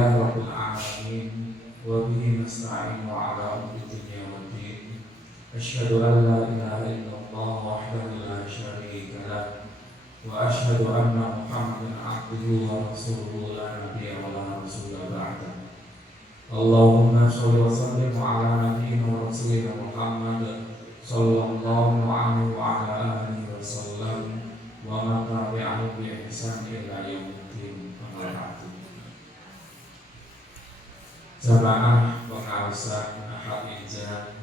Alhamdulillah Rabbil Alamin. Wa bihi nasta'in wa ala umri dunya wa din. Asyhadu an la ilaha illallah wahdahu la syarika lah. Wa asyhadu anna Muhammadan abduhu wa rasuluhu la nabiyya wa la rasula ba'da. Allahumma sholli wa sallim ala nabiyyina wa rasulina Muhammad sallallahu alaihi wa ala alihi wa sallam wa man tabi'ahu bi ihsan ila yaumil qiyamah. Jamaah pengawasan Ahad Injil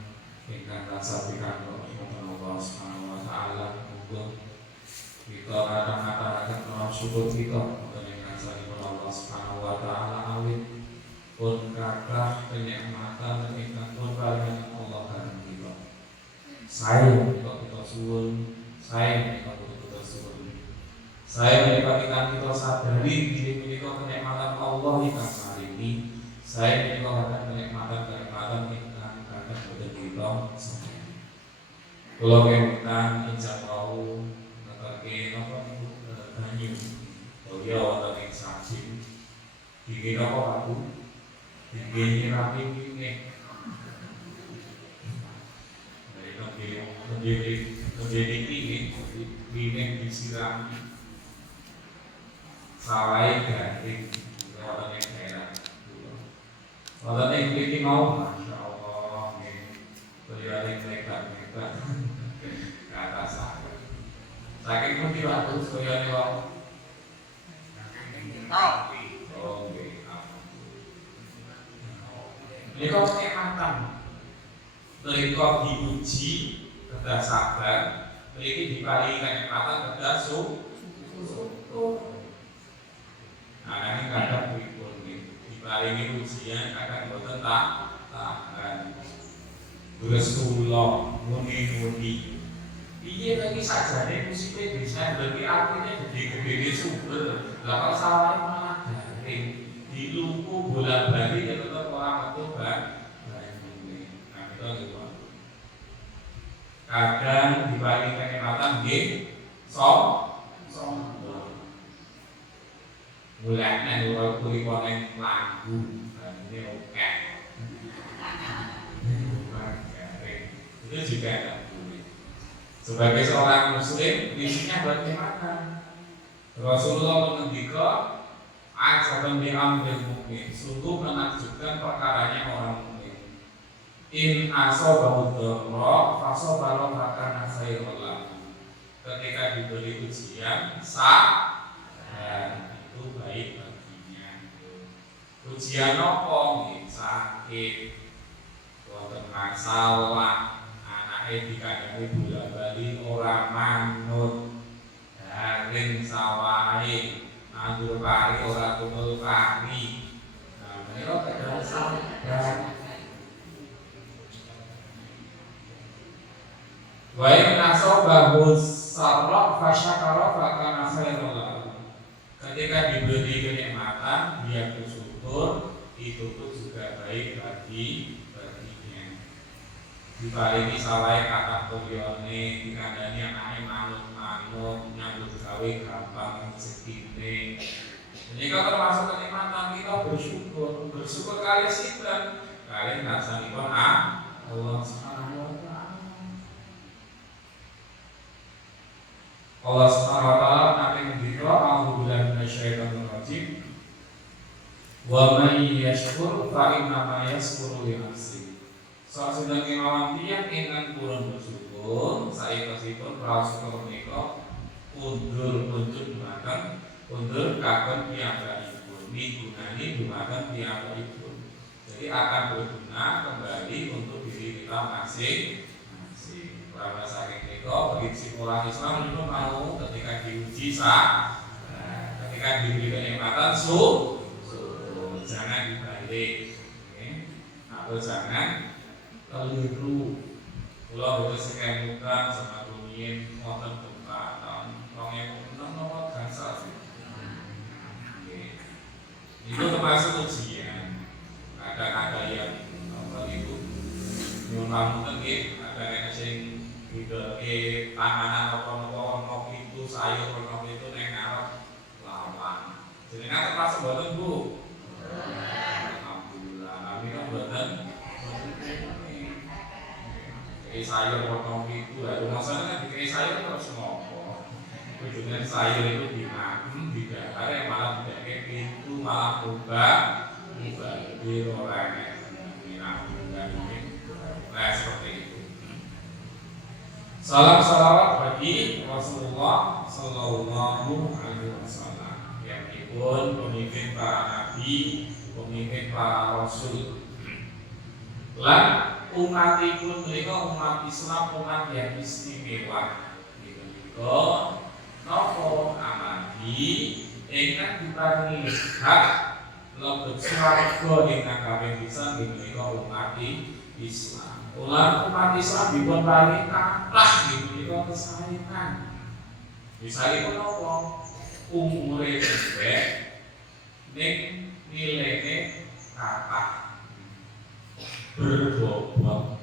ingkang tansah pikantuk rahmatan Allah Subhanahu wa taala, muga kita ngaturaken rasa syukur kita ingkang sampun Allah Subhanahu wa taala awit pun kathah kenikmatan ingkang pun paringan Allah kagem kita. Sae kita suwun, sae kita suwun. Sae menika kita sadari menika kenikmatan Allah ingkang maringi. Saya menikmati kenikmatan ingkang kadang boten kita sadari. Kula kemutan insya Allah netekke napa niku banyu. Kaya wonten ing sajing. Dingin apa Pak Bu? Dingin rapi ngene. Dari ini disiram sawai garing wonten ing daerah. Wonten ing mriki mau masyaallah nggih. Beliau nekat kata saya. Saking pundi waktu sedaya wau. Oh nggih. Menika kenikmatan. Menika diuji kedah sabar. Mriki diparingi kenikmatan kedah syukur. Nah, ini kadang pripun nggih. Diparingi ujian kadang boten tahan. Terus kula muni-muni. Piye lagi sajane musibe bisa berarti artinya gede-gede sumber. Lah kok sawahe malah garing. Diluku bola-bali ya tetep ora metu banyu. Nah, itu gitu. Kadang diparingi kenikmatan nggih sombong. Mulane ora kuwi konen lagu, ini oke. Itu juga ada boleh. Sebagai seorang muslim, misinya bagaimana? Rasulullah mengendika, "Ajaban bi amril mukmin." Sungguh menakjubkan perkaranya orang mukmin. In asabahu dharra fasabara fakana khairan lahu. Ketika diberi ujian, sabar itu baik baginya. Ujian apa nggih? Sakit, wonten masalah, anake dikandani bola-bali ora manut, garing sawahe, nganggur pari ora tumul pari. Nah, menika kedah sabar. Wa in asabahu sarra fasyakara fakana khairan lahu. Ketika diberi kenikmatan, dia bersyukur, itu pun juga baik baginya. Diparingi sawahe kathah kuryane, dikandani anake manut-manut, nyambut gawe gampang rezekine. Ini kan termasuk kenikmatan kita bersyukur. Bersyukur kali sinten? Kali ngarsanipun Allah Subhanahu wa taala. Allah Subhanahu wa taala nanti ngendika a'udzubillahi minasyaitonir rajim. Wa may yashkur fa innama yashkuru li nafsihi. Sasedene kemawon tiyang ingkang purun bersyukur, saektosipun prasyukur menika undur kagem piyambakipun, migunani dumateng piyambakipun. Jadi akan berguna kembali untuk diri kita masing-masing. Karena saking menika prinsip orang Islam itu mau ketika diuji ketika diberi kenikmatan jangan dibalik, atau jangan keliru. Kula boten sekemutan sama rumiyin wonten gempa tahun 2006 nomor gangsal. Itu termasuk ujian. Ada yang itu nyuwun nggih, ada sing dideke panganan apa-apa ono itu sayur ono itu ning ngarep lawan. Jenengan termasuk boten Bu? sayur potong itu, rumah sana kan dikai sayur terus ngopo. Ujungnya sayur itu dimakan, didakar yang malah tidak kayak pintu malah buka di orangnya minat dan ini, nah seperti itu. Salam salawat bagi Rasulullah Sallallahu Alaihi Wasallam yang pun pemimpin para nabi, pemimpin para rasul. Lan umatipun mereka umat Islam umat yang istimewa. Gitu. Nopo amati ingkang diparingi hak lebet swarga ingkang kaping pisan menika umat Islam. Ulang umat Islam dipun paringi kathah menika kesaengan. Misalipun nopo umure cedhek ning nilene kathah berbobot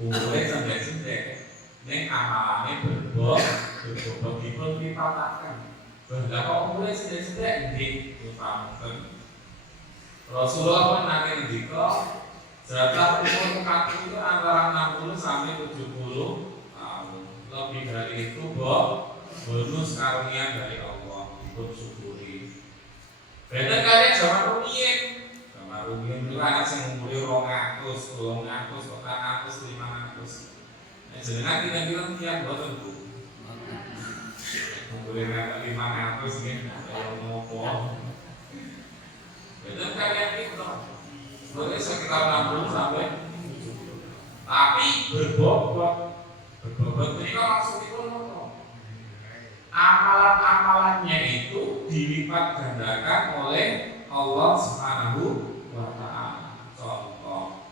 umure cendek-cendek ning amalane berbobot dipun pipataken. Lah kok umure cendek-cendek nggih upamoten Rasulullah pun nate ngendika jatah umur umatku itu antara 60 sampai 70 tahun. Lebih dari itu bonus karunia dari Allah dipun syukuri. Beda kalian zaman rumiyin itu anak sing umure 200, 300, 400, 500. Nek jenengan kira-kira tiap boten Bu. Umure 500 nggih kaya ngopo. Betul kalian itu. Boleh sekitar 60 sampai 70. Tapi berbobot ini kan maksudnya apa? Amalan-amalannya itu dilipat gandakan oleh Allah Subhanahu wa ta'ala. Contoh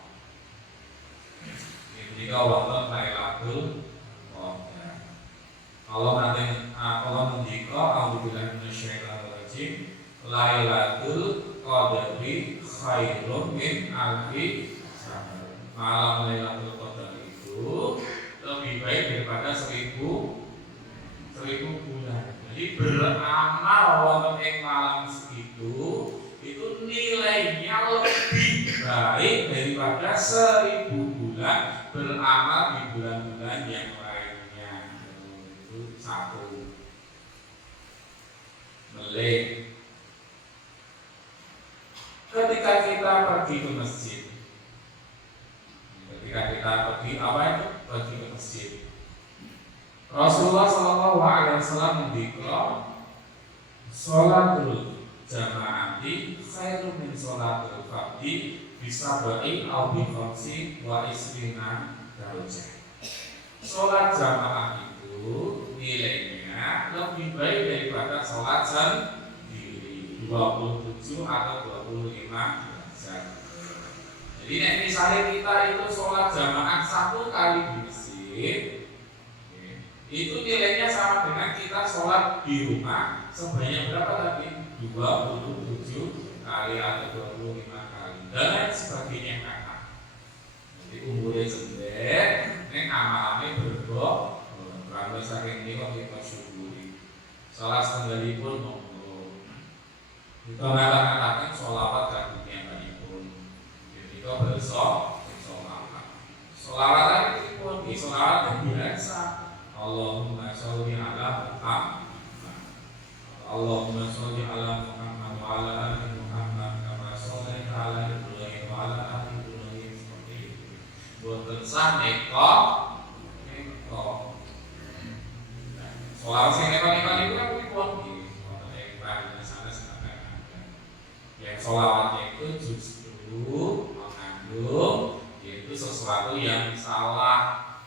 ketika wonten Lailatul Qadar. Allah ngendika a'udzubillahi minasyaitonir rajim Lailatul Qadri khairun min alfi syahr. Malam Lailatul Qadar itu lebih baik daripada 1000 bulan. Jadi beramal wonten ing malam itu nilainya lebih baik daripada 1000 bulan beramal di bulan-bulan yang lainnya. Itu satu. Melek. Ketika kita pergi ke masjid, pergi ke masjid, Rasulullah SAW mendikla sholatul jamaati khairun min sholatul fardhi bisa beri au bi khamsi wa isrina darajah. Sholat jamaah itu nilainya lebih baik daripada sholat sendiri 27 atau 25 derajat. Jadi misalnya kita itu sholat jamaah 1 kali di masjid, itu nilainya sama dengan kita sholat di rumah sebanyak berapa tadi? 27 kali atau 25 kali dan lain sebagainya kakak. Jadi umurnya cendek, ini amalnya berbobot. Kalau saking ini kok kita syukuri. Salah setengahipun monggo. Kita mengatakan sholawat kagungan banipun. Jadi kita bersol, sholawat itu pun, sholawat yang biasa. Allahumma sholli ala Muhammad, Allahumma sholli ala Muhammad wa ala ali Muhammad kama shollaita ala Ibrahim wa ala ali Ibrahim seperti itu. Boten sah neko. Sholawat sing neko itu kan pripun? Wonten ing panggilan sana sedangkan yang sholawatnya itu justru mengandung yaitu sesuatu yang salah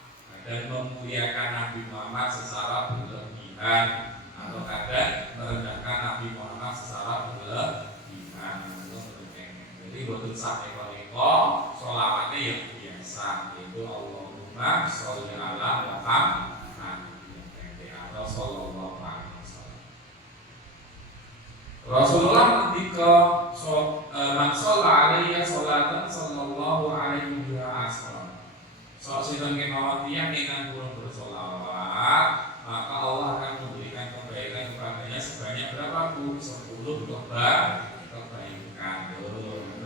dan memuliakan Nabi Muhammad secara berlebihan atau kadang merendahkan Nabi Muhammad secara berlebihan. Jadi boten sampai koneko sholawatnya yang biasa yaitu Allahumma sholli ala Muhammad atau sallallahu alaihi wasallam. Rasulullah ketika man shalla alaihi sholatan sallallahu alaihi wasallam. Soal sidang kemauan tiang dengan kurang bersolawat, maka Allah akan memberikan kebaikan kepadanya sebanyak berapa pun 10 kebaikan.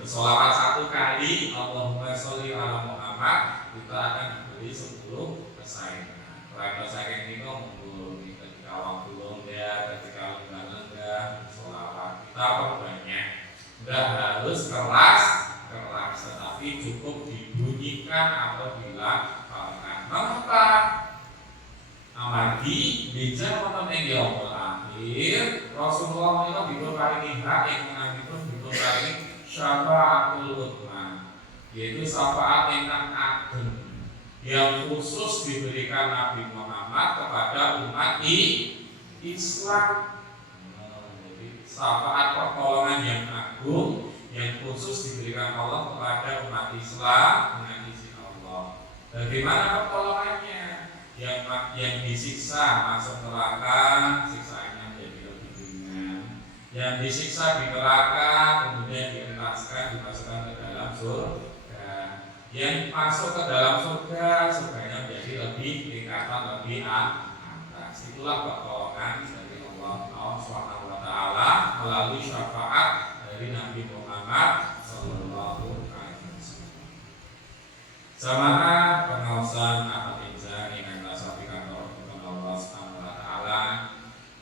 Bersolawat 1 kali, Allahumma sholli ala Muhammad, kita akan beri 10 kesayangan. Kalau kesayangan ini mungkin ketika waktu longga, ketika lenggah-lenggah, sholawat kita perbanyak. Enggak harus keras, tetapi cukup dibunyikan atau dilafalkan. Mengapa? Amargi bija wonten ing yaumul akhir Rasulullah menika dipun paringi hak yang menangipun dipun paringi syafaatul utsma, yaitu syafaat ingkang ageng yang khusus diberikan Nabi Muhammad kepada umat Islam. Jadi syafaat pertolongan yang agung yang khusus diberikan Allah kepada umat Islam dengan izin Allah. Bagaimana pertolongannya? Yang disiksa masuk neraka, siksaannya menjadi lebih ringan. Yang disiksa di neraka kemudian dientaskan, dimasukkan ke dalam surga. Yang masuk ke dalam surga, surganya menjadi lebih tingkatan lebih atas. Itulah pertolongan dari Allah Subhanahu wa taala melalui syafaat dari Nabi Muhammad sallallahu alaihi wasallam. Samana pengawasan apa tinja ingkang nasapi kantor Allah Subhanahu wa taala.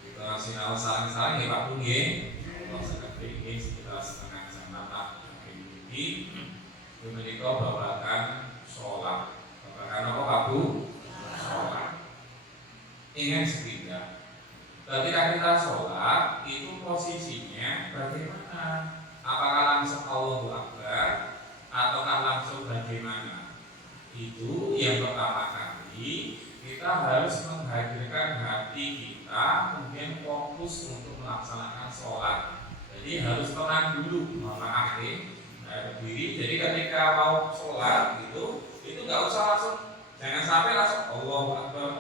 Kita sinau saling-saling ya Pak Bu nggih. Allah saged nggih sekitar setengah jam mata iki. Menika babagan salat. Babagan apa Pak Bu? Salat. Ingin sekitar. Ketika kita sholat itu posisinya bagaimana? Apakah langsung Allahu Akbar ataukah langsung bagaimana? Itu yang pertama kali kita harus menghadirkan hati kita kemudian fokus untuk melaksanakan sholat. Jadi harus tenang dulu, maaf berdiri. Jadi ketika mau sholat itu nggak usah langsung, jangan sampai langsung Allahu Akbar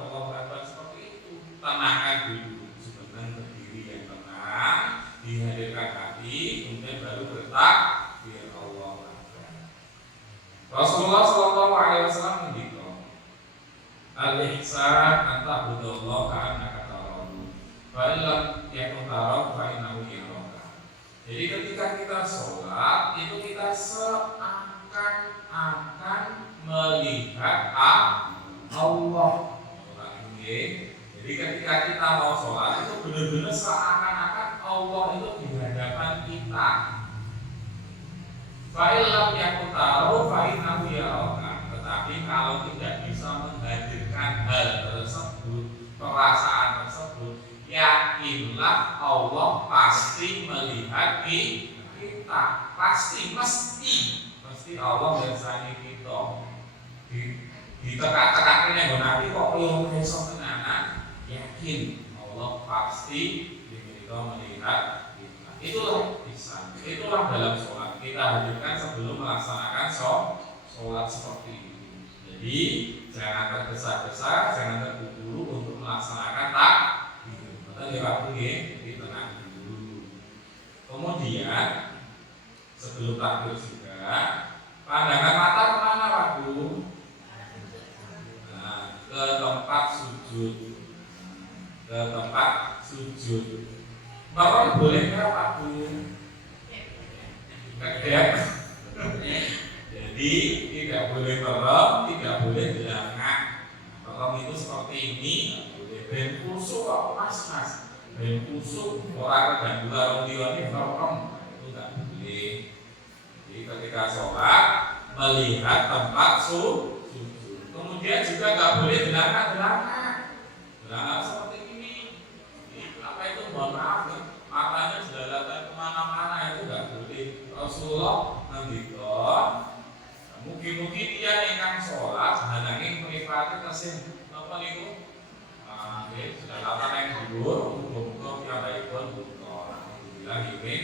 seperti itu. Tenangkan dulu. Berdiri yang tenang, dihadirkan hati, kemudian baru bertakbir Allahu Akbar. Rasulullah sallallahu alaihi wasallam mendikau al-ihsan anta budallah ka'annaka tarahu fa illam yakun tarahu fa innahu yaraka. Jadi ketika kita sholat itu kita seakan-akan melihat Allah. Jadi ketika kita mau sholat itu benar-benar seakan-akan Allah itu di hadapan kita. Fa'ilam yakun taruh fa'innahu yaraka. Tetapi kalau tidak bisa menghadirkan hal tersebut, perasaan tersebut, yakinlah Allah pasti melihat kita. Mesti Allah bersani kita. Di teka-teka yang nanti kok belum besok tenanan. Yakin Allah pasti melihat kita. Itulah ihsan. Itulah dalam sholat kita hadirkan sebelum melaksanakan sholat seperti ini. Jadi jangan tergesa-gesa, jangan terburu-buru untuk melaksanakan takbir. Betul ya Pak Bu ya? Jadi tenang dulu. Kemudian sebelum takbir juga pandangan mata kemana Pak Bu? Ke tempat sujud. Bapak boleh nggak Pak Bu? Kedek. Jadi tidak boleh merem, tidak boleh gelangak. Merem itu seperti ini, ben kusuk kok mas. Ben kusuk orang kedua orang dioni merem itu nggak boleh. Jadi ketika sholat melihat tempat sujud. Kemudian juga nggak boleh gelangak seperti ini. Apa itu? Mohon maaf ya, matanya jelalatan kemana-mana itu nggak boleh. Rasulullah ngendika, mugi-mugi dia ingkang sholat hananging mripate tasih napa niku? Jelalatan yang dhuwur, muga-muga piyambakipun buka. Alhamdulillah nggih.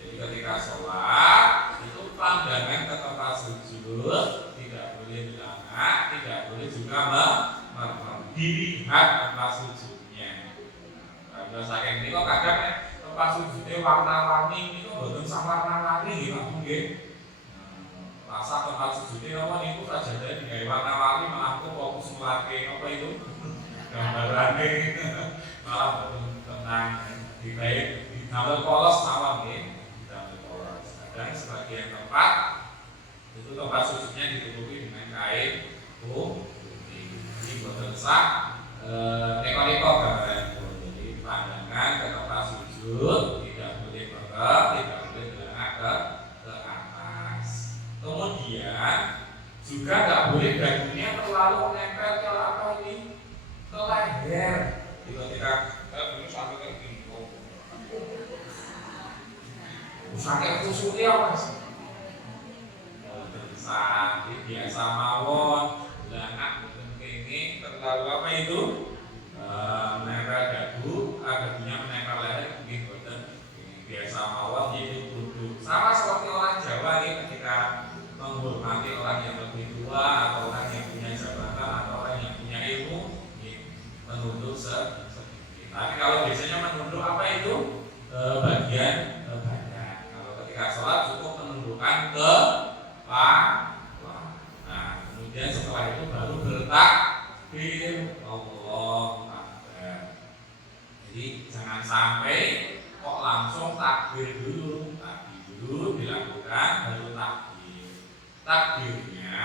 Jadi ketika sholat itu pandangan ke tempat sujud tidak boleh gelangak, tidak boleh juga dilihat tempat sujudnya. Kalau saking ini kok kadang tempat sujudnya warna-warni itu boten sawarna-warni nggih Pak Bu nggih. Rasa tempat sujudnya apa niku sajadane digawe warna-warni malah kok fokus mulake apa itu? Gambarane malah boten tenang digawe didamel polos mawon nggih. Didamel polos. Kadang sebagian tempat itu tempat sujudnya ditutupi dengan kain putih. Jadi boten sah neko-neko gambaran. Jadi pandangan ke tempat sujud tidak boleh bengkak, tidak boleh melengak ke atas. Kemudian juga nggak boleh dagunya terlalu menempel ke apa ini, ke leher. Ketika dulu sampai ke bingkong, sakit kusuknya mas. Biasa mawon, langak bukan kenging terlalu apa itu menempel dagu, dagunya menempel leher mungkin bukan biasa mawon jadi duduk. Sama seperti orang Jawa nih ketika menghormati orang yang lebih tua atau orang yang punya jabatan atau orang yang punya ilmu, menunduk sedikit. Tapi kalau biasanya menunduk apa itu bagian badan. Kalau ketika sholat cukup menundukkan ke nah, kemudian setelah itu baru bertakbir Allahu Akbar. Jadi jangan sampai kok langsung takbir dulu dilakukan baru takbir. Takbirnya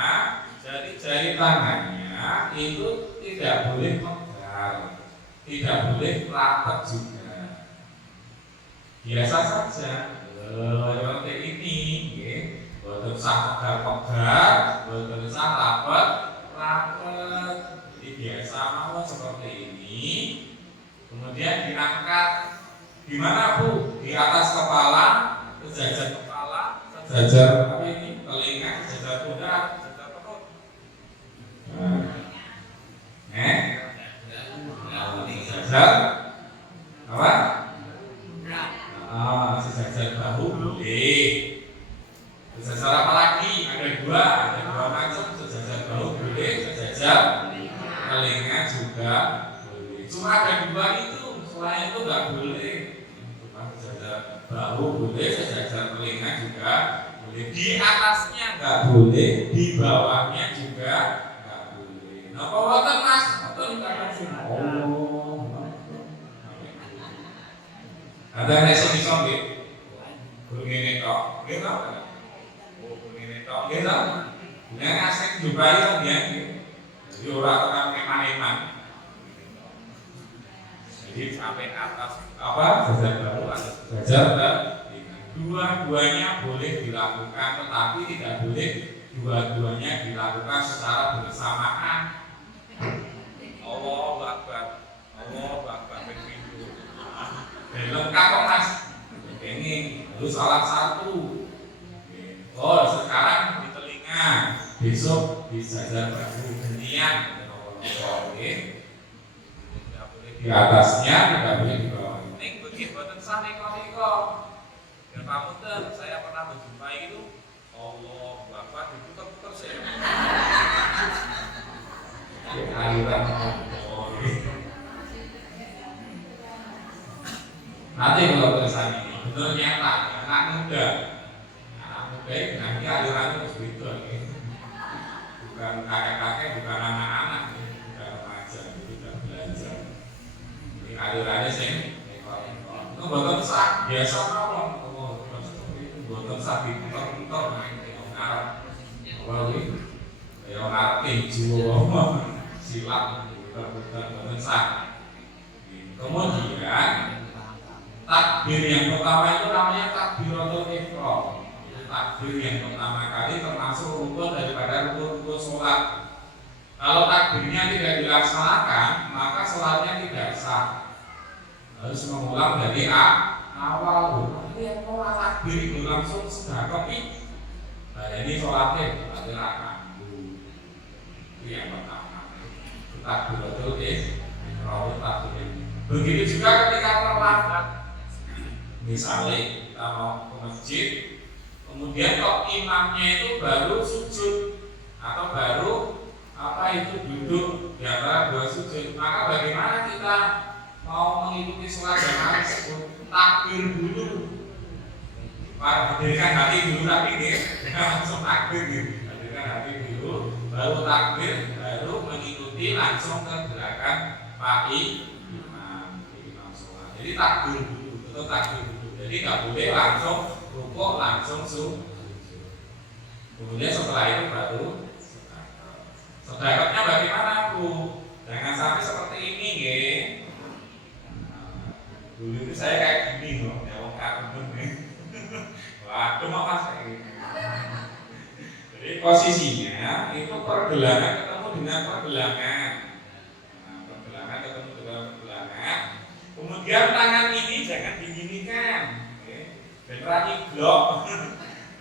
jari-jari tangannya itu tidak boleh pegal, tidak boleh rapat juga. Biasa saja seperti ini, boten sah pegal-pegal, boten sah rapat. Jadi biasa mawon seperti ini. Kemudian diangkat di mana Bu? Di atas kepala, sejajar kepala, sejajar apa ini? Telinga, sejajar pundak, sejajar perut. Sejajar apa? Sejajar bahu boleh. Sejajar apa lagi? Ada dua macam. Sejajar bahu boleh, sejajar telinga juga boleh. Cuma ada dua itu, selain itu nggak boleh. Cuma sejajar bahu boleh, sejajar telinga juga boleh. Di atasnya nggak boleh, di bawahnya juga nggak boleh. Nah, wonten Mas, wonten kata ada nasi di sini, guru ini tok, gitu. Guru ini tok, gitu. Yang asing juga itu dia, jadi orang tekan eman-eman. Jadi sampai atas apa? Sejajar baru, sejajar dua-duanya boleh dilakukan, tetapi tidak boleh dua-duanya dilakukan secara bersamaan. Allahu Akbar, Allahu Akbar begitu. Lengkap kok Mas. Ini lalu salah satu. Oh sekarang di telinga, besok di sejajar bahu gantian. Di atasnya tidak boleh di bawah. Ini begitu boten sah neko-neko. Ya pamunten, saya pernah menjumpai itu. Allahu Akbar diputer-puter saya. Aliran nanti kalau tulisan ini betul nyata anak muda itu nanti alirannya begitu, bukan kakek-kakek, bukan anak-anak, bukan remaja, tidak belajar. Ini alirannya sih itu betul sah biasa mawon, betul sah diputar-putar yang ngarep apa ini yang ngarep keju silat putar-putar betul sah. Kemudian takbir yang pertama itu namanya takbiratul ihram. Takbir yang pertama kali termasuk rukun daripada rukun sholat. Kalau takbirnya tidak dilaksanakan, maka sholatnya tidak sah. Harus mengulang dari awal. Ini yang mau takbir itu langsung sudah kopi. Nah ini sholatnya berarti rakaat. Itu yang pertama. Takbiratul ihram, takbir. Begitu juga ketika terlambat. Misalnya kita mau ke masjid, kemudian kok imamnya itu baru sujud atau baru apa itu duduk di antara dua sujud, maka bagaimana kita mau mengikuti sholat jamaah tersebut? Takbir dulu, hadirkan hati dulu tapi ini langsung takbir gitu. Hadirkan hati dulu, baru takbir, baru mengikuti langsung ke gerakan imam sholat. Jadi takbir dulu, betul takbir. Jadi nggak boleh langsung rukuk langsung sujud. Kemudian setelah itu baru Sedekahnya bagaimana Bu? Jangan sampai seperti ini nggih. Dulu itu saya kayak gini loh, ya wong kagum nih. Waduh mau Mas kayak gini. Jadi posisinya itu pergelangan ketemu dengan pergelangan. Nah, pergelangan ketemu dengan pergelangan. Kemudian tangan ini jangan diginikan, oke? Beneran blok.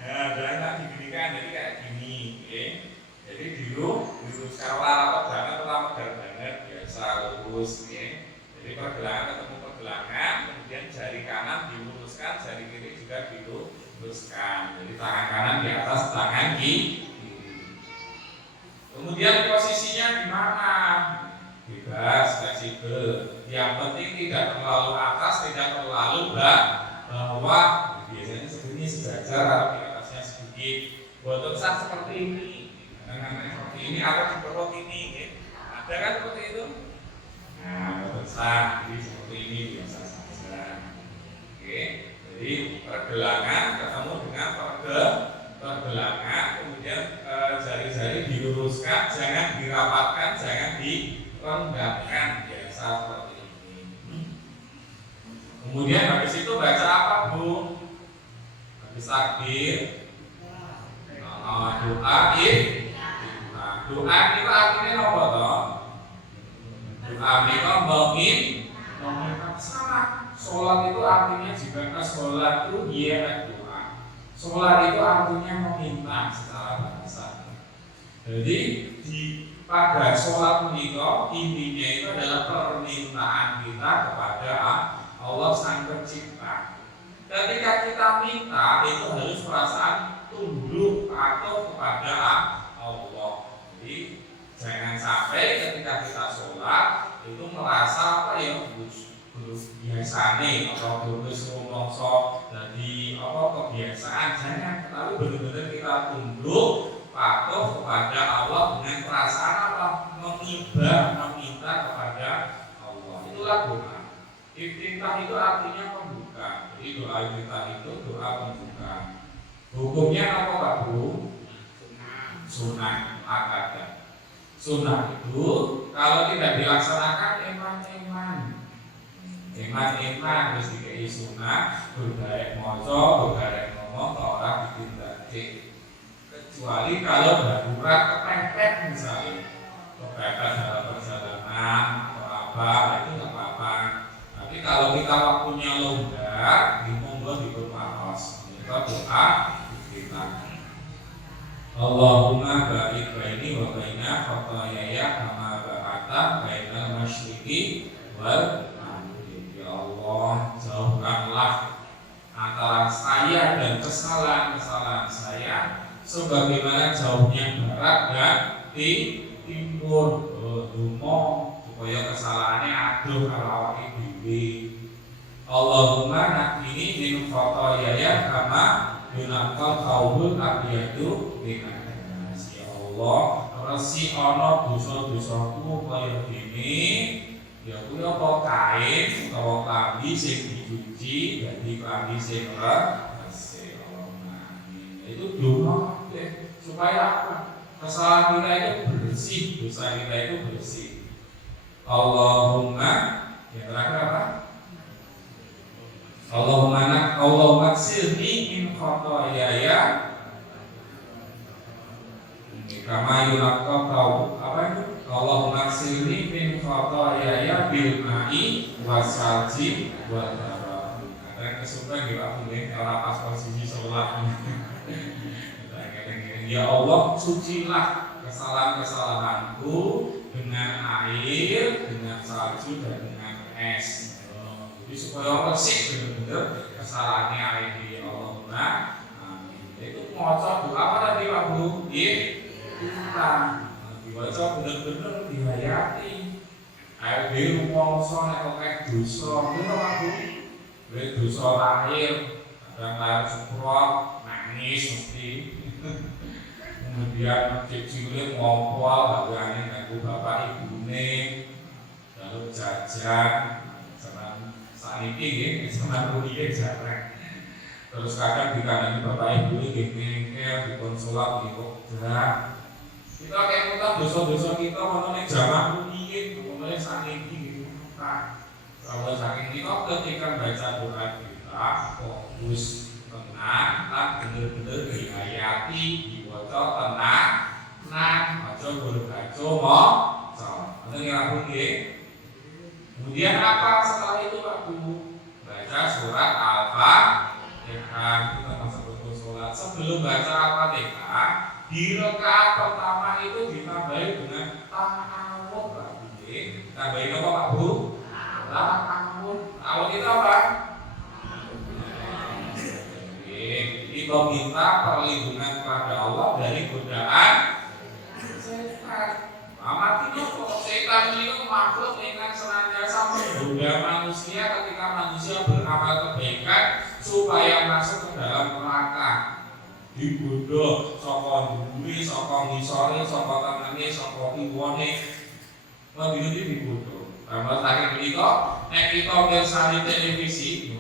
Nah, jangan diginikan, jadi kayak gini, oke? Jadi diluruskan rapat banget, banget biasa lurus, oke? Jadi pergelangan ketemu pergelangan, kemudian jari kanan diluruskan, jari kiri juga diluruskan. Jadi tangan kanan di atas tangan kiri. Kemudian posisinya di mana? Bebas, fleksibel. Yang penting tidak terlalu atas, tidak terlalu bawah. Biasanya sebenarnya sejajar atau di atasnya sedikit. Boten sah seperti ini. Dengan seperti ini atau di perut ini, ya. Ada kan seperti itu? Nah, boten sah. Jadi seperti ini biasa saja. Oke. Jadi pergelangan ketemu dengan pergelangan, kemudian jari-jari diluruskan, jangan dirapatkan, jangan direnggangkan, biasa seperti ini. Kemudian habis itu baca apa Bu? Habis takbir, doa doa itu artinya apa toh? Doa itu mengingat sama. Sholat itu artinya jika sholat itu dia doa. Sholat itu artinya meminta secara bahasa. Jadi pada sholat menikah intinya itu adalah permintaan kita kepada Allah Sang Pencipta. Ketika kita minta itu harus perasaan tunduk atau kepada Allah. Jadi jangan sampai ketika kita sholat itu merasa apa ya biasane atau terus rumongso jadi apa kebiasaan, jangan, tapi benar-benar kita tunduk patuh kepada Allah dengan perasaan apa? Meminta kepada Allah. Itulah doa. Iftitah itu artinya pembuka. Jadi doa iftitah itu doa pembuka. Hukumnya apa Pak Bu? Sunnah akadah. Sunnah itu kalau tidak dilaksanakan eman terus dikei sunnah berdarek moco, berdarek ngomong, orang ditindakake. Kecuali kalau darurat kepepet misalnya, kepepet dalam perjalanan atau apa, itu nggak apa-apa. Tapi kalau kita waktunya longgar, dimonggo dipermaos. Kita doa kita. Allahumma ba'id baini wa baina khotoyaya kama ba'ata bainal masyriqi wal Allah, jauhkanlah antara saya dan kesalahan-kesalahan saya sebagaimana jauhnya barat dan timur. Dumo supaya kesalahannya aduh kalau awake dhewe. Allahumma nakini min khotoyaya kama yunaqal qaulul abiyadu minas. Ya Allah, resi ana dosa-dosaku kaya dene. Ya kuwi apa kain utawa klambi sing dicuci dadi klambi sing resik. Itu doa supaya apa? Kesalahan kita itu bersih, dosa kita itu bersih. Allahumma, yang terakhir apa? Allahumma silni min khotoyaya kama yunaqqa apa itu? Allahumma silni min khotoyaya bil ma'i wasalji wal barad. Kadang kesukaan ya Pak Bune ora pas posisi sholat. Ya Allah, sucilah kesalahan-kesalahanku dengan air, dengan salju dan dengan es. Jadi supaya resik benar-benar kesalahannya air di Allahumma. Itu ngocok doa apa tadi Pak Bu? Kita dibaca benar-benar dihayati. Air di rumongso nek akeh dosa, itu Pak Bu. Dosa lahir, kadang lahir semprot, nangis mesti. Kemudian cilik ngompol harganya nganggo bapak ibune, lalu jajan, senang saniki nggih, senang rumiyin jarang. Terus kadang dikandani bapak ibu nggih ngengkel, dikon salat nggih kok dak. Kita kayak mutan dosa-dosa kita mengenai zaman rumiyin, mengenai saking gitu. Nah, kalau saking kita ketika baca doa kita fokus tenang, lan bener-bener dihayati, dibaca tenang, aja berbaca maca. Ada yang aku kemudian apa setelah itu Pak Bu? Baca surat Al-Fatihah. Kita masuk ke sholat. Sebelum baca Al-Fatihah, di rakaat pertama itu ditambahi dengan ta'awud Pak Bu. Tambahin apa Pak Bu? Ta'awud. Ta'awud itu apa? Kita minta perlindungan kepada Allah dari godaan setan. Mati kok setan itu makhluk yang senantiasa menggoda manusia ketika manusia beramal kebaikan supaya masuk ke dalam neraka. Digoda saka dhuwure, saka ngisore, saka tengene, saka kiwane. Lan iki digoda. Tambah saking menika nek kita mirsani televisi,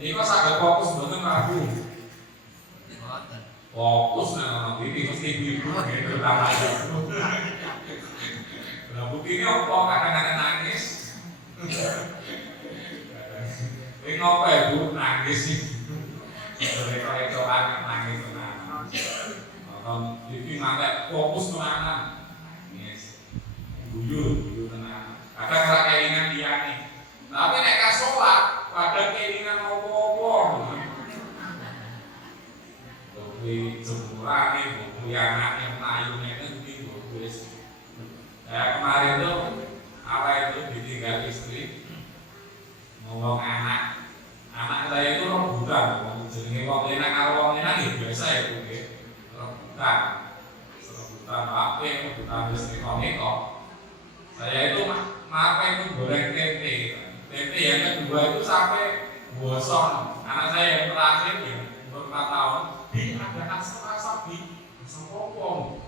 ini kok saged fokus mboten Prabu. Fokus nang TV mesti ibu gitu terutama ya. Lah buktinya apa kadang-kadang nangis. Ini apa ya Bu nangis sih? Mereka-mereka nangis tenan. Nonton TV ngantek fokus tenan. Nangis. Guyu tenan. Kadang ora kelingan liyane. Tapi nek ka salat pada kelingan apa-apa. Di jemurane, buku anaknya melayu itu wis. Kemarin tuh apa itu ditinggal istri, ngomong anak saya itu rebutan, jenenge wong enak karo wong enak ya biasa ya Bu nggih. Rebutan apa rebutan wis neko. Saya itu itu goreng tempe yang kedua itu sampai gosong. Anak saya yang terakhir ya umur 4 tahun ada asap di sopong.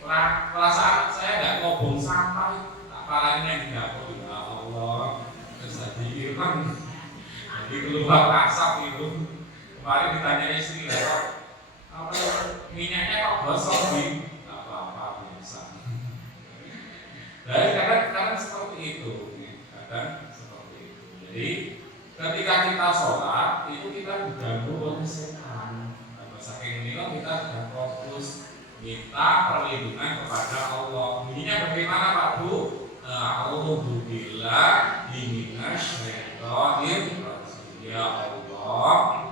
Perasaan saya tidak ngobong sampah, tak parahnya yang di dapur. Ya Allah, terjadi irman. Jadi keluar asap itu. Kemarin ditanya istri, apa minyaknya kok gosong di? Tak apa-apa biasa. Jadi kadang seperti itu. Jadi ketika kita sholat itu kita diganggu oleh setan. Saking ini kita sudah fokus minta perlindungan kepada Allah. Bunyinya bagaimana Pak Bu? A'udzubillah minasyaitonir rajim. Ya Allah,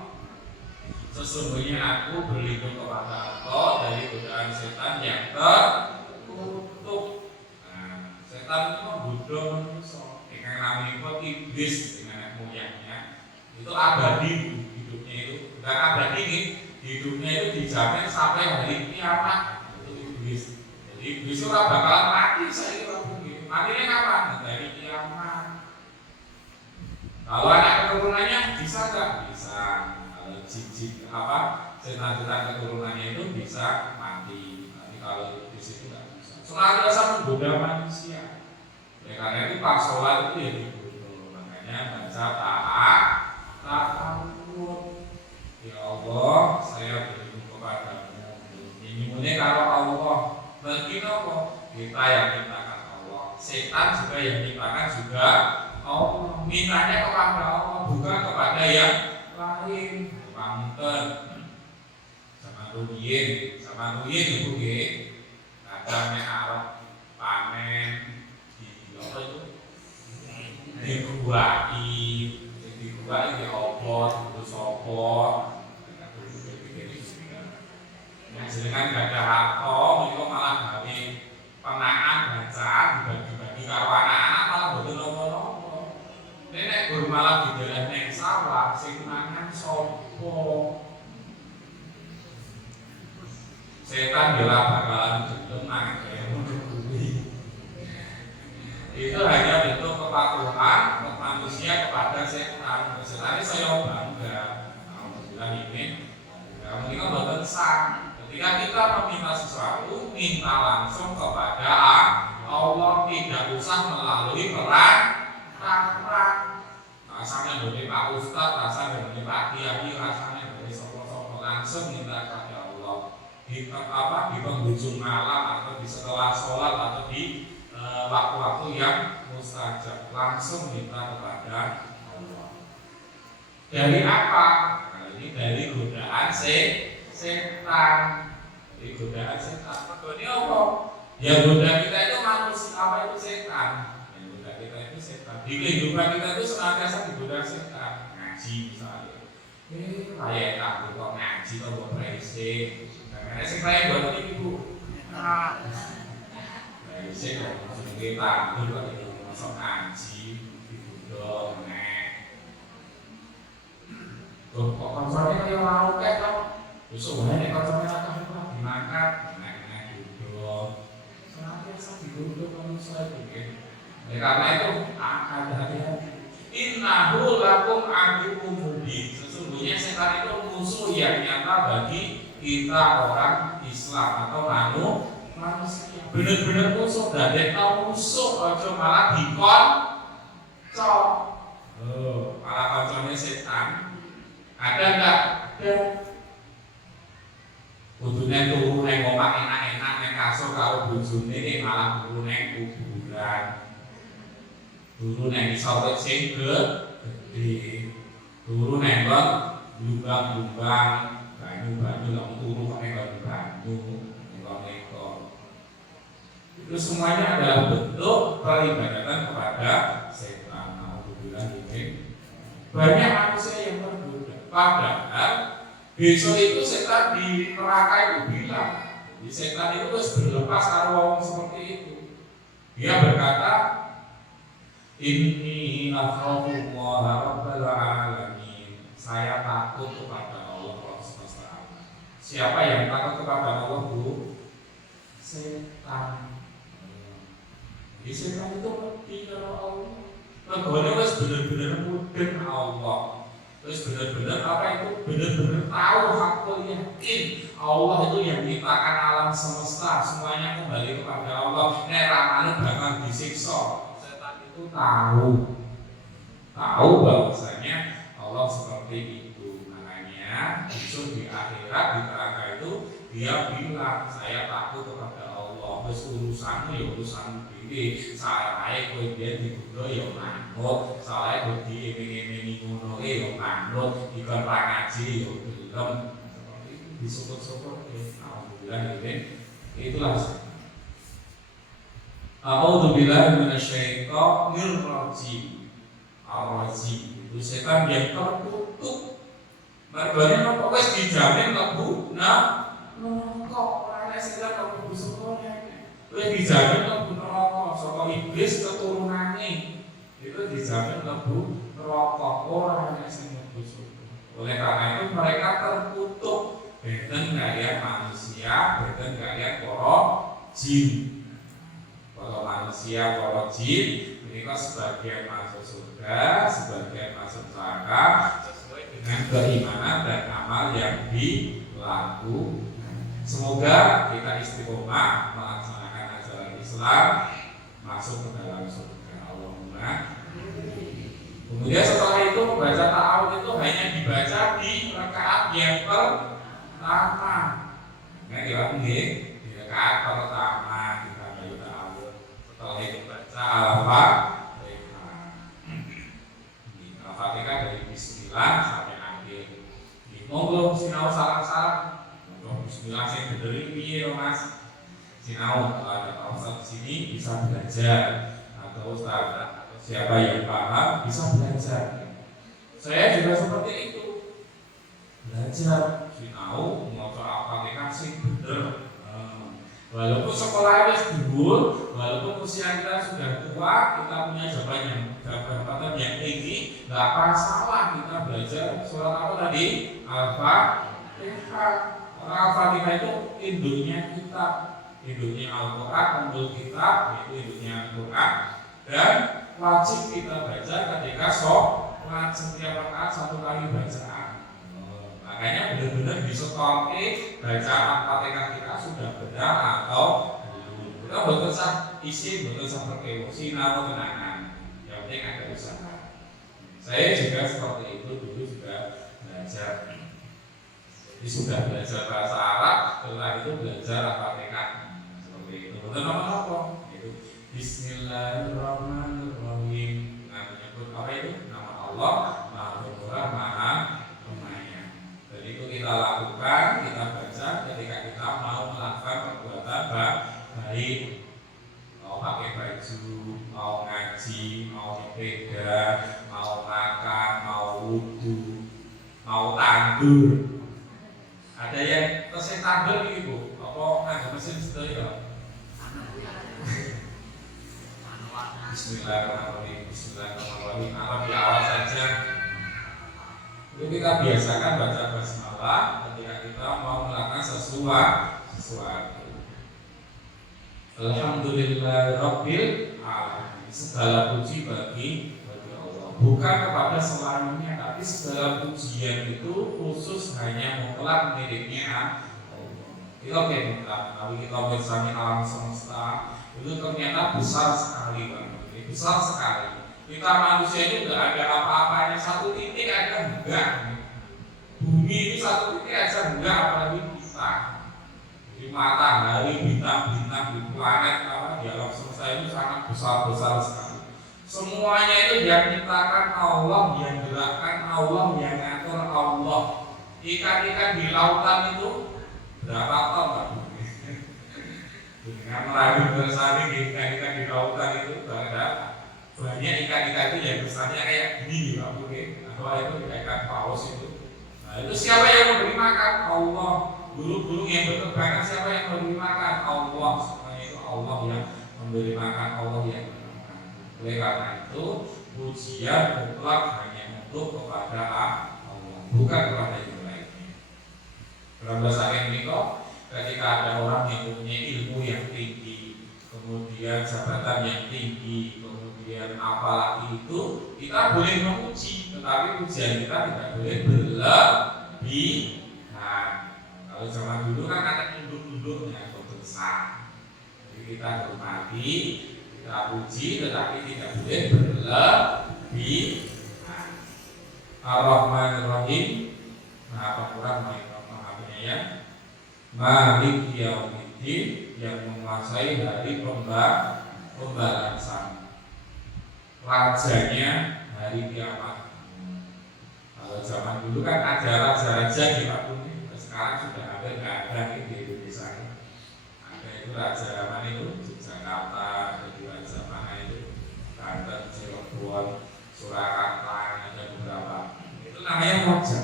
sesungguhnya aku berlindung kepada Allah dari godaan setan yang terkutuk. Nah, setan itu menggoda manusia. Yang namanya iblis dengan moyangnya itu abadi hidupnya itu. Bukan abadi nih. Hidupnya itu dijamin sampai hari kiamat. Itu iblis. Jadi iblis itu bakalan mati saya kira begitu. Matinya kapan? Dari kiamat. Kalau anak keturunannya bisa nggak? Bisa. Kalau jijik setan-setan keturunannya itu bisa mati. Tapi kalau iblis itu nggak bisa. Soalnya biasa menggoda manusia. Ya karena itu pas sholat itu ya digoda. Makanya baca ta'awud. Ya Allah, saya berlindung kepadamu. Ini kalau Allah bagi apa? Kita yang mintakan Allah. Setan juga yang mintakan juga Allah. Mintanya kepada Allah, bukan kepada yang lain. Panten. Sama ruyin itu nggih. Kadang nek arep panen di apa itu? Diguwaki ya Allah, terus apa? Jenengan gak ada harta, itu malah gawe penangan bacaan dibagi-bagi karo anak-anak malah boten napa-napa. Nek guru malah dideleh ning sawah sing mangan sapa? Setan ya bakalan gelem mangan kaya ngono kuwi. Itu hanya bentuk kepatuhan manusia kepada setan. Setan ini saya bangga. Alhamdulillah ini. Mungkin boten sah. Ketika kita meminta sesuatu, minta langsung kepada Allah, tidak usah melalui perantara. Rasanya dari Pak Ustadz, rasanya dari Pak Kiai, rasanya dari sapa-sapa, langsung minta kepada Allah. di penghujung malam atau di setelah sholat atau di waktu-waktu yang mustajab, langsung minta kepada Allah. Dari apa? Nah, ini dari godaan setan. Dari godaan setan. Ini apa? Ya goda kita itu manusia, apa itu setan? Ya goda kita itu setan. Di kehidupan kita itu senantiasa digoda setan. Ngaji misalnya. Kayak tak kok ngaji kok buat racing. Karena sing kaya buat ini Bu. Racing kok maksudnya kita kok itu masuk ngaji digoda nek. Tuh kok konsolnya kaya mau kayak kok. Besok wae nek konsolnya akeh kok dimakan. Digodok manusia itu karena itu akan hati-hati. Innahu lakum aduwwum mubin. Sesungguhnya setan itu musuh yang nyata bagi kita orang Islam atau manusia. Bener-bener musuh, dan tahu musuh aja malah dikoncol. Malah koncolnya setan. Ada enggak? Ada. Kudune turu nang omah enak-enak nang kasur karo bojone malah turu nang kuburan. Turu nang isor sing gedhe. Turu nang lubang-lubang, banyu-banyu lak turu kok nang banyu, nang itu semuanya adalah bentuk peribadatan kepada setan. Alhamdulillah ini banyak manusia yang tergoda. Padahal besok itu setan di neraka itu bilang, di setan itu terus berlepas arwah seperti itu. Dia berkata, Inni akhafullaha rabbal alamin. Saya takut kepada Allah semesta alam. Siapa yang takut kepada Allah Bu? Setan. Di setan itu lebih dari Allah. Negone wis bener-bener mudeng Allah. Terus benar-benar apa itu? Benar-benar tahu hakul yakin Allah itu yang menciptakan alam semesta, semuanya kembali kepada Allah. Nek ramane bakal disiksa. Setan itu tahu bahwasanya Allah seperti itu. Makanya besok di akhirat di neraka itu dia bilang, saya takut kepada Allah. Terus urusanmu ya urusanmu dhewe. Sae kowe dia digodho ya manut. Sae kowe diiming-imingi ngono ya manut. Ikon ra ngaji ya gelem. Seperti itu disebut-sebut alhamdulillah ini. Itulah A'udzubillahi minasyaitonir rajim. Ar-rajim itu setan yang terkutuk. Mergane napa wis dijamin mlebu neraka. Ora setan mlebu surga. Wis dijamin mlebu neraka saka iblis keturunane. Itu dijamin mlebu neraka. Ora ana sing mlebu surga. Oleh karena itu mereka terkutuk. Benten kalian manusia, benten kalian para jin. Kalau manusia, para jin, mereka sebagian masuk surga, sebagian masuk neraka sesuai dengan keimanan dan amal yang dilakukan. Semoga kita istiqomah melaksanakan ajaran Islam, masuk ke dalam surga. Allahumma. Kemudian setelah itu membaca ta'awud itu hanya dibaca di rakaat yang pertama. Nah, kita di rakaat pertama kita baca ta'awud. Setelah itu baca Al-Fatihah. Al-Fatihah dari Bismillah sampai akhir. Monggo sinau salam-salam. Bismillah saya benerin piye Mas. Sinau kalau ada Pak Ustaz di sini bisa belajar atau Ustaz atau siapa yang paham bisa belajar. Saya juga seperti itu. Belajar sinau maca Al-Fatihah sing bener. Walaupun sekolah wis dhuwur, walaupun usia kita sudah tua, kita punya jabatan yang tinggi, enggak masalah kita belajar surat apa tadi? Al-Fatihah. Al-Fatihah itu induknya kita, induknya Al-Quran, induk kita, yaitu induknya Al-Quran, dan wajib kita baca ketika sholat setiap rakaat satu kali bacaan. Makanya benar-benar disetorke baca Al-Fatihah kita sudah benar atau belum. Kita betul sah isi, betul sah pakai sinau tenangan. Yang penting ada usaha. Saya juga seperti itu dulu juga belajar. Jadi sudah belajar bahasa Arab, setelah kita mau melakukan perbuatan baik, mau pakai baju, mau ngaji, mau sepeda, mau makan, mau wudu, mau tandur. Ada yang mesin tandur nih Bu, apa nganggo mesin sedaya? Bismillahirrahmanirrahim. Bismillahirrahmanirrahim. Apa di awal saja itu kita biasakan baca basmalah ketika kita mau melakukan sesuatu. Alhamdulillahirabbil alamin. Segala puji bagi Allah. Bukan kepada selainnya, tapi segala pujian itu khusus hanya mutlak miliknya Allah. Kita mutlak. Kalau kita bersama alam semesta itu ternyata besar sekali Pak. Besar sekali. Kita manusia itu enggak ada apa-apanya, satu titik aja enggak. Bumi itu satu titik aja enggak, apalagi kita. Jadi matahari, bintang-bintang di planet di alam semesta itu sangat besar-besar sekali. Semuanya itu yang diciptakan Allah, yang gerakkan Allah, yang ngatur Allah. Ikan-ikan di lautan itu berapa ton Pak? Dengan merayu bersari ikan-ikan di lautan itu banyak ikan-ikan itu yang besarnya kayak gini Pak mungkin, atau itu ikan paus itu. Nah itu siapa yang memberi makan? Allah. Burung-burung yang berterbangan siapa yang memberi makan? Allah. Semuanya itu Allah yang memberi makan, Allah yang memberi makan. Oleh karena itu pujian mutlak hanya untuk kepada Allah, bukan kepada yang lainnya. Dalam bahasa Indonesia, ketika ada orang yang punya ilmu yang tinggi, kemudian jabatan yang tinggi, kemudian apalagi itu, kita boleh memuji, tetapi pujian kita tidak boleh berlebihan. Kalau zaman dulu kan ada induk-induknya besar, jadi kita hormati, kita puji, tetapi tidak boleh berlebihan. Ar-Rahmanir-Rahim, Maha Pemurah, Maha Penyayang, Malik Yaumiddin, yang menguasai hari pembalasan, rajanya hari kiamat. Kalau zaman dulu kan ada raja-raja di Pak Bumi, sekarang sudah ada, nggak ada di Indonesia. Ada itu raja mana itu Jakarta, ada di raja mana itu Banten, Cirebon, Surakarta, ada beberapa. Itu namanya raja.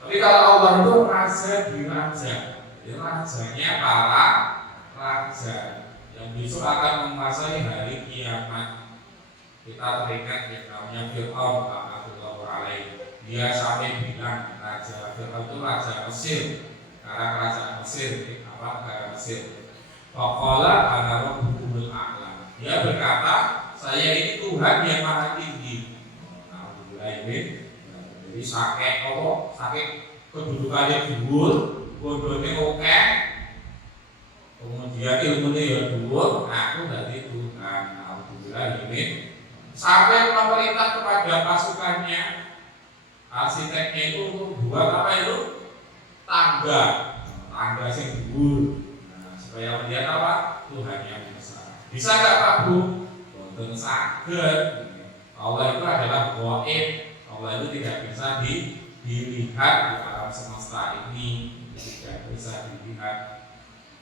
Tapi kalau Allah itu raja di raja, ya rajanya para raja yang besok akan menguasai hari kiamat. Kita teringat yang namanya Fir'aun, Alhamdulillah alaih. Dia sampai bilang raja Fir'aun itu raja Mesir, karena kerajaan Mesir, negara Mesir. Faqala ana rabbukumul a'la. Dia berkata, saya ini Tuhan yang maha tinggi. Alhamdulillah. Jadi sakit kedudukannya dhuwur, bodone oke, kemudian ilmunya ya dhuwur, aku dari Tuhan. Alhamdulillah ini. Sampai pemerintah kepada pasukannya, arsiteknya itu untuk buat apa itu? Tangga yang dhuwur. Nah, supaya melihat apa? Tuhan yang besar. Bisa nggak Pak Bu? Boten saged. Allah itu adalah gaib. Allah itu tidak bisa dilihat di alam semesta ini, tidak bisa dilihat.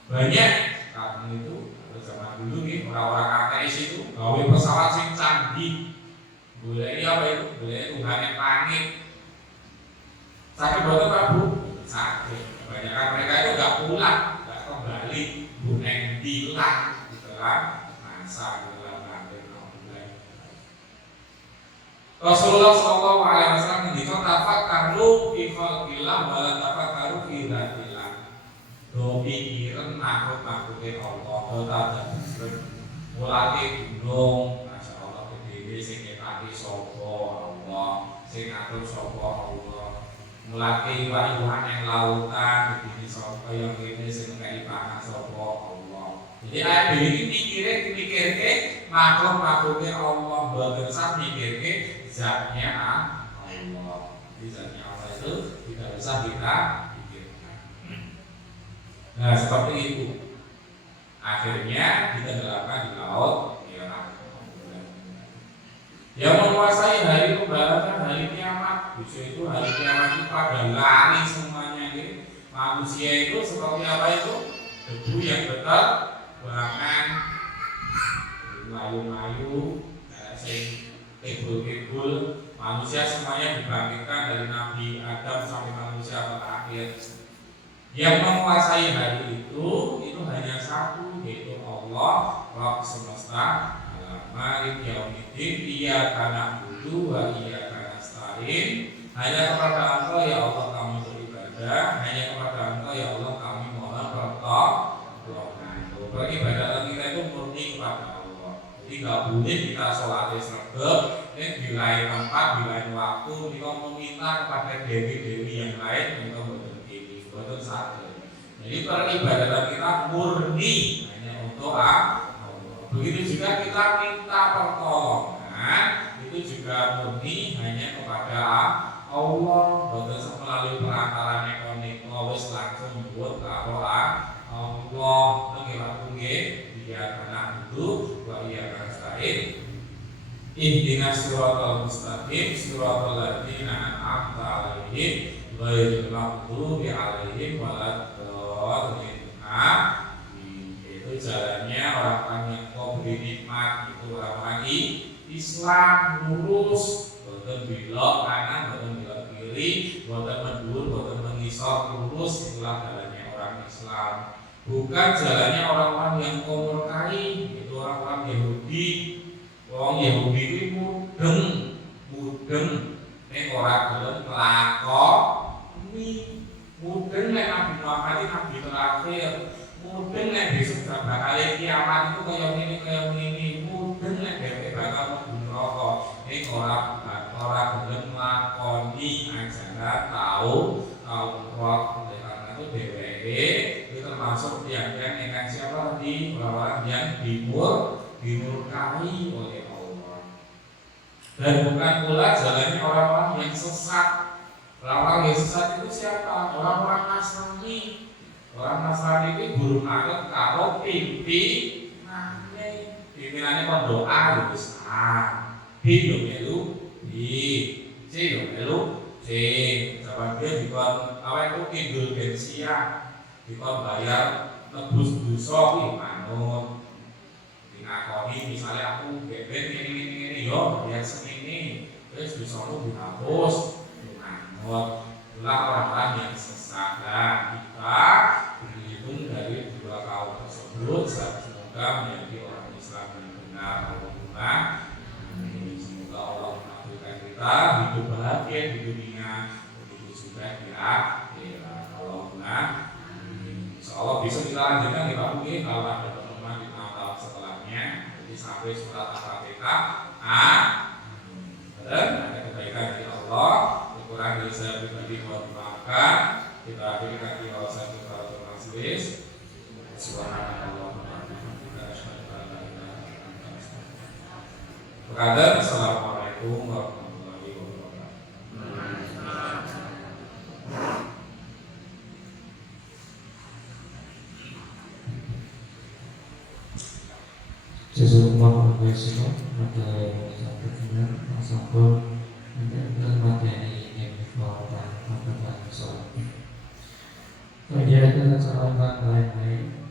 Banyak karena itu zaman dulu nih orang-orang ateis itu gawe pesawat sing canggih, boleh apa itu? Boleh Tuhan yang langit. Sakit betul Pak Bu? Sakit. Kebanyakan mereka itu nggak pulang, nggak kembali, bukan hilang, gitu kan? Masa Rasulullah Shallallahu Alaihi Wasallam mendikat tafakkaru fi khalqillah wa la tafakkaru fi dzatillah. Do pikiran makhluk-makhluke Allah, do tadabbur. Mulane gunung, masya Allah kedhewe sing ngetake sapa Allah, sing ngatur sapa Allah. Mulane iwak-iwak yang lautan begini sapa yang kene sing ngkai pangan sapa Allah. Jadi ayat ini mikirke makhluk-makhluke Allah, boten sak mikirke zatnya Allah. Jadi zatnya Allah itu tidak usah kita pikirkan. Nah seperti itu. Akhirnya ditenggelamkan di laut merah. Yang menguasai hari pembalasan, hari kiamat. Justru itu hari kiamat itu pada lari semuanya ini. Manusia itu seperti apa itu? Debu yang berterbangan, layu-layu, kebul-kebul. Manusia semuanya dibangkitkan dari Nabi Adam sampai manusia terakhir. Yang menguasai hari itu hanya satu, yaitu Allah, Rabb semesta alam. Malik yaumiddin, iyyaka na'budu wa iyyaka nasta'in. Hanya kepada Engkau ya Allah kami beribadah, hanya kepada Engkau ya Allah kami mohon pertolongan. Peribadatan kita itu murni kepada Allah. Jadi nggak boleh kita sholatnya sregep, di lain tempat, di lain waktu, kita meminta kepada dewi-dewi yang lain untuk betul satu. Jadi peribadatan kita murni hanya untuk Allah. Begitu juga kita minta pertolongan itu juga murni hanya kepada Allah. Betul melalui perantara neko wis langsung buat karo Allah. Mengira dia karena itu wa iya nasta'in. Ihdinas siratal mustaqim siratal ladzina an'amta 'alaihim ghairil maghdubi 'alaihim waladdallin. Itu jalannya orang-orang yang kau beri nikmat, itu orang-orang Islam lurus, boten belok kanan, boten belok kiri, boten mendur, boten mengisor, lurus. Itulah jalannya orang Islam. Bukan jalannya orang-orang yang kau murkai, itu orang-orang Yahudi. Wong Yahudi itu mudeng nek ora gelem nglakoni, mudeng nek Nabi Muhammad iki nabi terakhir, mudeng nek besok bakal kiamat itu kaya ngene, mudeng nek dheweke bakal mlebu neraka. Nek ora gelem nglakoni ajaran Taurat, karena itu dheweke itu termasuk yang ingkang siapa di orang yang dimurkai oleh Allah. Dan bukan pula jalannya orang-orang yang sesat. Orang-orang yang sesat itu siapa? Orang-orang Nasrani. Orang Nasrani itu guru nganut karo pimpinannya berdoa itu besar. B yo melu, B, C yo melu, C. Jawaban dia dikon awake itu indulgensia. Dikon bayar tebus dosa kuwi manut. Ngakoni misalnya aku beben ini yo biar semini terus dosaku dihapus manut. Itulah orang-orang yang sesat. Kita berlindung dari dua kaum tersebut. Semoga menjadi orang Islam yang benar. Allahumma amin. Semoga Allah menakdirkan kita hidup bahagia di dunia, begitu juga di akhirat. Allahumma amin. Insyaallah besok kita lanjutkan kita mungkin kalau ada teman-teman di tahap setelahnya. Jadi sampai surat Al-Fatihah. Dan ada kebaikan dari Allah. Kekurangan dari saya pribadi mohon dimaafkan. Kita berikan di bawah satu para majelis. Subhanallah. Berkata, Assalamualaikum warahmatullahi wabarakatuh. Jazakumullah khairan pada satu dengan masalah dan materi yang dibawakan pada saat. Kemudian ada catatan lain-lain.